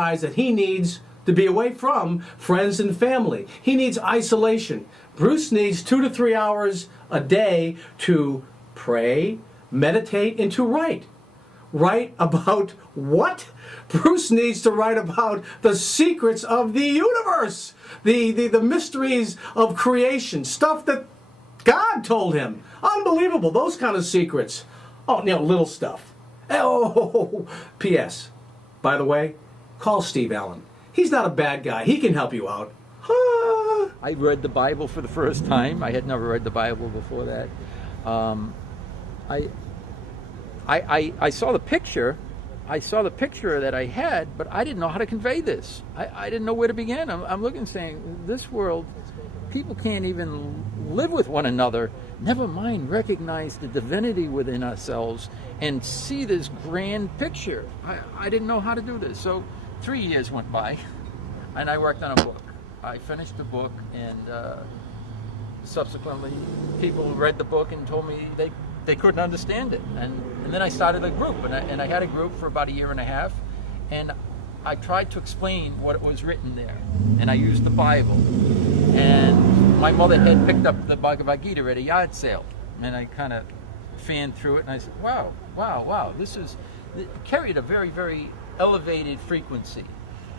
decides that he needs to be away from friends and family. He needs isolation. Bruce needs 2 to 3 hours a day to pray, meditate, and to write. Write about what? Bruce needs to write about the secrets of the universe, the mysteries of creation, stuff that God told him. Unbelievable, those kind of secrets. Oh, little stuff. Oh, P.S. By the way, call Steve Allen. He's not a bad guy. He can help you out. I read the Bible for the first time. I had never read the Bible before that. I saw the picture. I saw the picture that I had, but I didn't know how to convey this. I didn't know where to begin. I'm looking saying, this world, people can't even live with one another, never mind recognize the divinity within ourselves and see this grand picture. I didn't know how to do this. So 3 years went by, and I worked on a book. I finished the book, and subsequently people read the book and told me they couldn't understand it. And then I started a group, and I had a group for about 1.5 years, and I tried to explain what was written there. And I used the Bible. And my mother had picked up the Bhagavad Gita at a yard sale, and I kind of fanned through it, and I said, wow, it carried a very, very elevated frequency.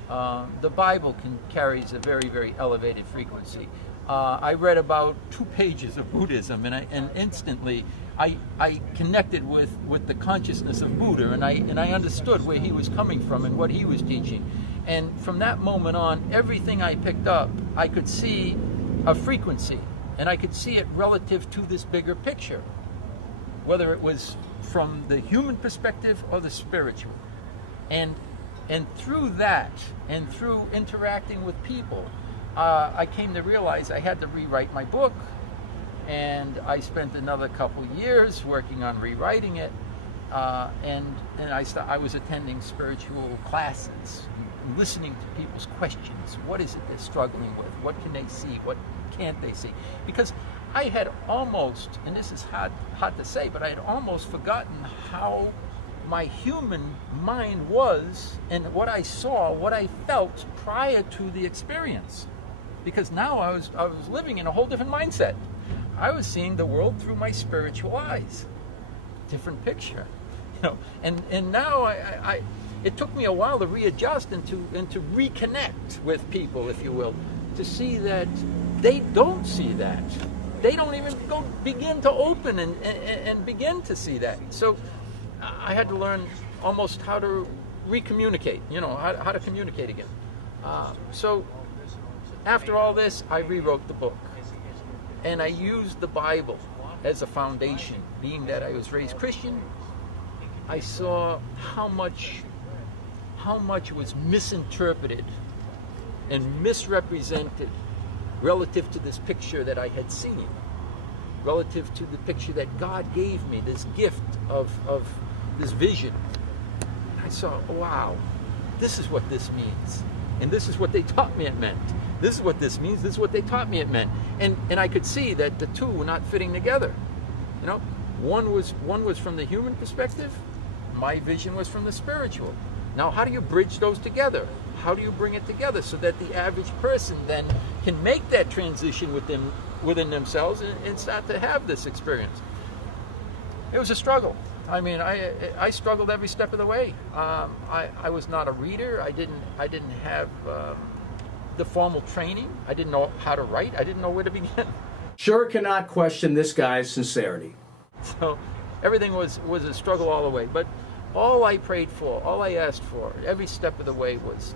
The Bible carries a very, very elevated frequency. I read about 2 pages of Buddhism, and instantly I connected with the consciousness of Buddha, and I understood where he was coming from and what he was teaching. And from that moment on, everything I picked up, I could see a frequency, and I could see it relative to this bigger picture, whether it was from the human perspective or the spiritual. And through that, and through interacting with people, I came to realize I had to rewrite my book, and I spent another couple years working on rewriting it, and I was attending spiritual classes, listening to people's questions. What is it they're struggling with? What can they see? What can't they see? Because I had almost, and this is hard to say, but I had almost forgotten how my human mind was and what I saw, what I felt prior to the experience. Because now I was living in a whole different mindset. I was seeing the world through my spiritual eyes. Different picture. And now it took me a while to readjust and to reconnect with people, if you will, to see that they don't see that. They don't even begin to open and begin to see that. So I had to learn almost how to recommunicate, how to communicate again. So after all this, I rewrote the book. And I used the Bible as a foundation. Being that I was raised Christian, I saw how much was misinterpreted and misrepresented relative to this picture that I had seen, relative to the picture that God gave me, this gift of this vision. I saw, wow, this is what this means. And this is what they taught me it meant. This is what this means. This is what they taught me it meant. And I could see that the two were not fitting together. One was from the human perspective. My vision was from the spiritual. Now, how do you bridge those together? How do you bring it together so that the average person then can make that transition within themselves and start to have this experience? It was a struggle. I mean, I struggled every step of the way. I was not a reader. I didn't have the formal training. I didn't know how to write. I didn't know where to begin. Sure cannot question this guy's sincerity. So everything was a struggle all the way. But all I prayed for, all I asked for, every step of the way was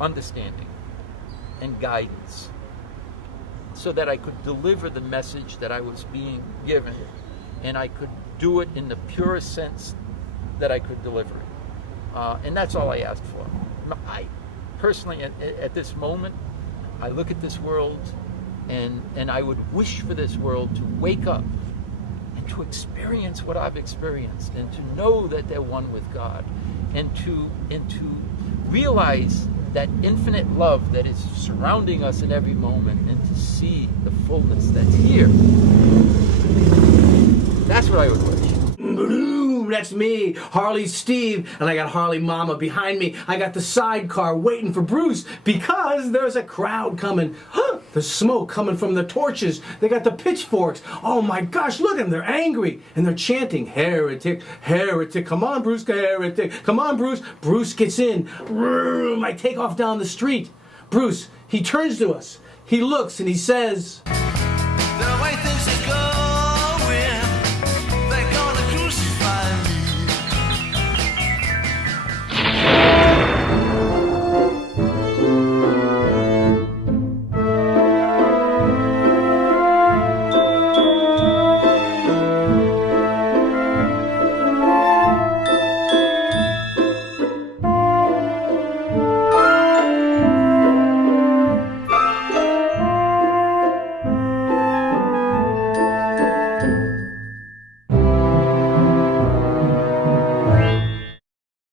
understanding and guidance, so that I could deliver the message that I was being given, and I could do it in the purest sense that I could deliver it. And that's all I asked for. I personally, at this moment, I look at this world, and I would wish for this world to wake up and to experience what I've experienced, and to know that they're one with God, and to realize that infinite love that is surrounding us in every moment, and to see the fullness that's here. That's what I would wish. that's me, Harley Steve, and I got Harley Mama behind me. I got the sidecar waiting for Bruce because there's a crowd coming. There's smoke coming from the torches. They got the pitchforks. Oh my gosh, look at them. They're angry. And they're chanting, heretic, heretic. Come on, Bruce, heretic. Come on, Bruce. Bruce gets in. I take off down the street. Bruce, he turns to us. He looks and he says...